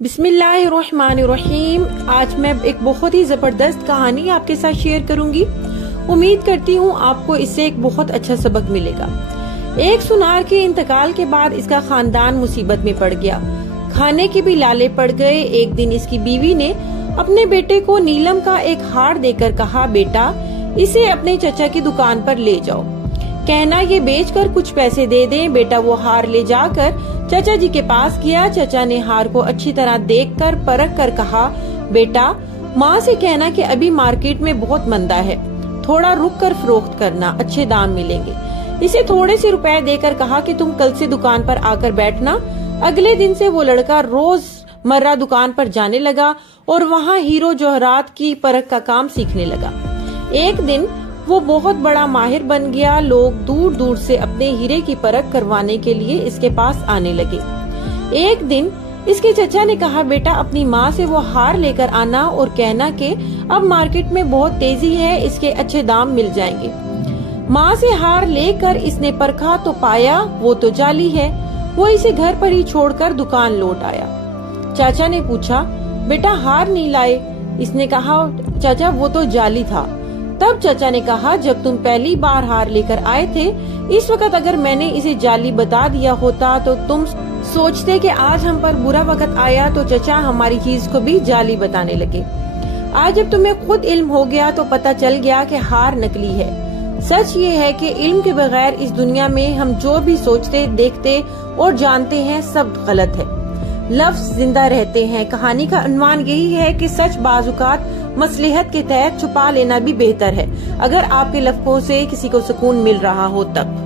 बिस्मिल्लाहिर्रहमानिर्रहीम। आज मैं एक बहुत ही जबरदस्त कहानी आपके साथ शेयर करूंगी। उम्मीद करती हूँ आपको इससे एक बहुत अच्छा सबक मिलेगा। एक सुनार के इंतकाल के बाद इसका खानदान मुसीबत में पड़ गया। खाने के भी लाले पड़ गए। एक दिन इसकी बीवी ने अपने बेटे को नीलम का एक हार देकर कहा, बेटा इसे अपने चचा की दुकान पर ले जाओ, कहना ये बेचकर कुछ पैसे दे दें। बेटा वो हार ले जाकर चाचा जी के पास गया। चाचा ने हार को अच्छी तरह देखकर परख कर कहा, बेटा माँ से कहना कि अभी मार्केट में बहुत मंदा है, थोड़ा रुक कर फरोख्त करना, अच्छे दाम मिलेंगे। इसे थोड़े से रुपए देकर कहा कि तुम कल से दुकान पर आकर बैठना। अगले दिन से वो लड़का रोज मर्रा दुकान पर जाने लगा और वहाँ हीरो जवाहरात की परख का काम सीखने लगा। एक दिन वो बहुत बड़ा माहिर बन गया। लोग दूर दूर से अपने हीरे की परख करवाने के लिए इसके पास आने लगे। एक दिन इसके चचा ने कहा, बेटा अपनी माँ से वो हार लेकर आना और कहना कि अब मार्केट में बहुत तेजी है, इसके अच्छे दाम मिल जाएंगे। माँ से हार लेकर इसने परखा तो पाया वो तो जाली है। वो इसे घर पर ही छोड़कर दुकान लौट आया। चाचा ने पूछा, बेटा हार नहीं लाए? इसने कहा, चाचा वो तो जाली था। तब चाचा ने कहा, जब तुम पहली बार हार लेकर आए थे, इस वक्त अगर मैंने इसे जाली बता दिया होता तो तुम सोचते कि आज हम पर बुरा वक्त आया तो चचा हमारी चीज को भी जाली बताने लगे। आज जब तुम्हें खुद इल्म हो गया तो पता चल गया कि हार नकली है। सच ये है कि इल्म के बगैर इस दुनिया में हम जो भी सोचते, देखते और जानते हैं सब गलत है। लफ्ज जिंदा रहते हैं। कहानी का उन्वान यही है कि सच बाजुकात मसलहत के तहत छुपा लेना भी बेहतर है, अगर आपके लफ्जों से किसी को सुकून मिल रहा हो तब।